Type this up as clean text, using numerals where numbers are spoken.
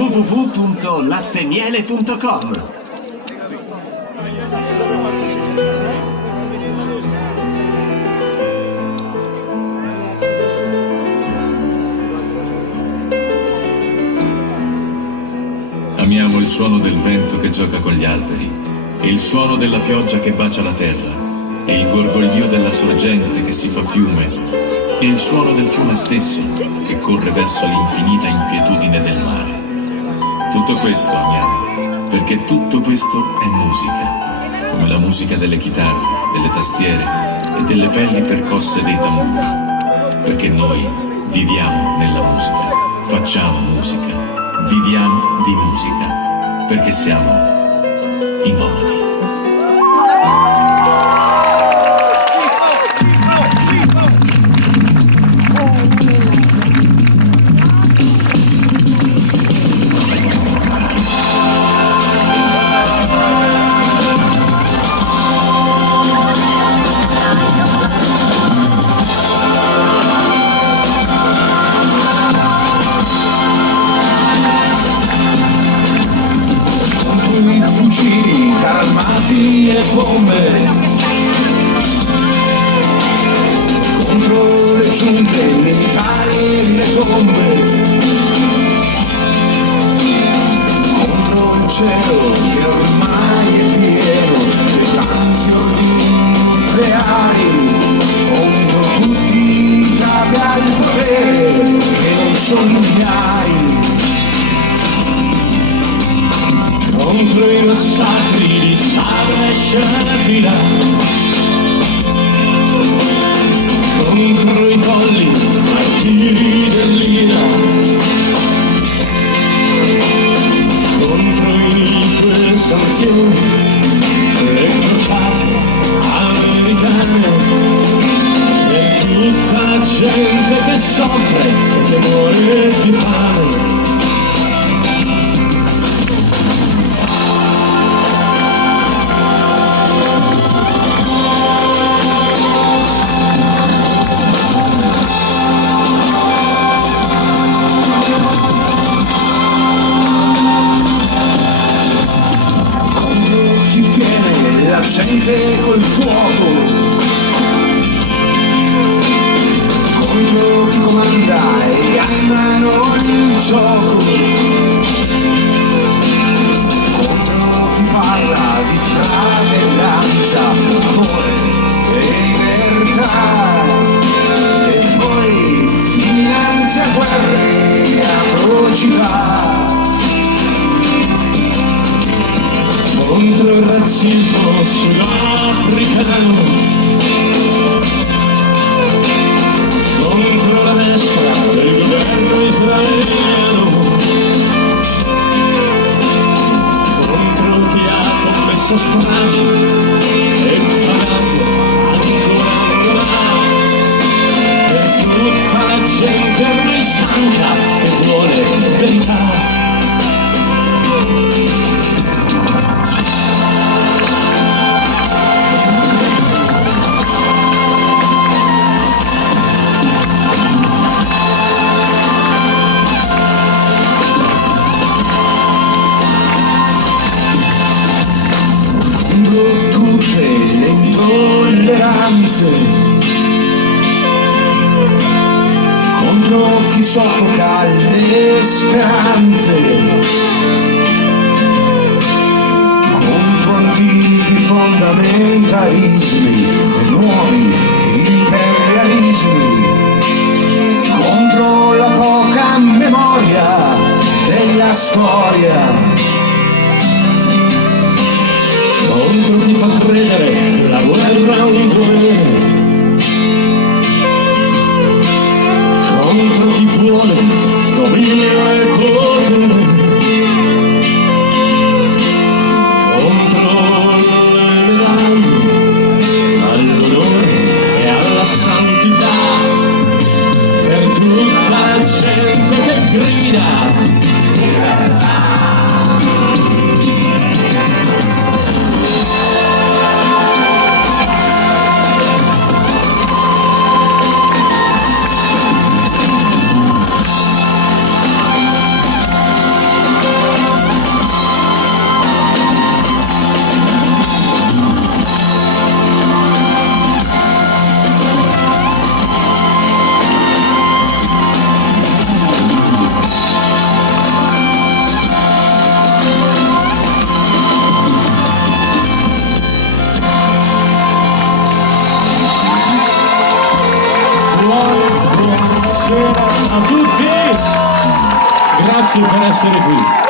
www.lattemiele.com. Amiamo il suono del vento che gioca con gli alberi, e il suono della pioggia che bacia la terra, e il gorgoglio della sorgente che si fa fiume, e il suono del fiume stesso che corre verso l'infinita inquietudine del mare. Tutto questo amiamo, perché tutto questo è musica, come la musica delle chitarre, delle tastiere e delle pelli percosse dei tamburi. Perché noi viviamo nella musica, facciamo musica, viviamo di musica, perché siamo i nomadi. Armati e bombe contro le giunte militari e le tombe, contro il cielo che ormai è pieno di tanti ordini nucleari, contro tutti i capi al potere che non sono migliaia, contro i massacri di Sabra e Shatila, contro i folli martiri dell'Ira, contro inique sanzioni, le crociate americane e tutta la gente che soffre e che muore di fame. La gente col fuoco, contro chi comanda e ha in mano il gioco, contro chi parla di fratellanza, amore e libertà, e poi finanzia guerre e atrocità. Contro il razzismo sudafricano, contro la destra del governo israeliano, contro chi ha commesso stragi e pagato ancora per tutta la gente ormai stanca che vuole verità. Tutte le intolleranze, contro chi soffoca le speranze, contro antichi fondamentalismi e nuovi imperialismi, contro la poca memoria della storia, contro chi fa credere la guerra è un dovere, contro chi vuole dominio e potere, contro le medaglie all'onore e alla santità, per tutta la gente che grida libertà. a tutti, grazie per essere qui.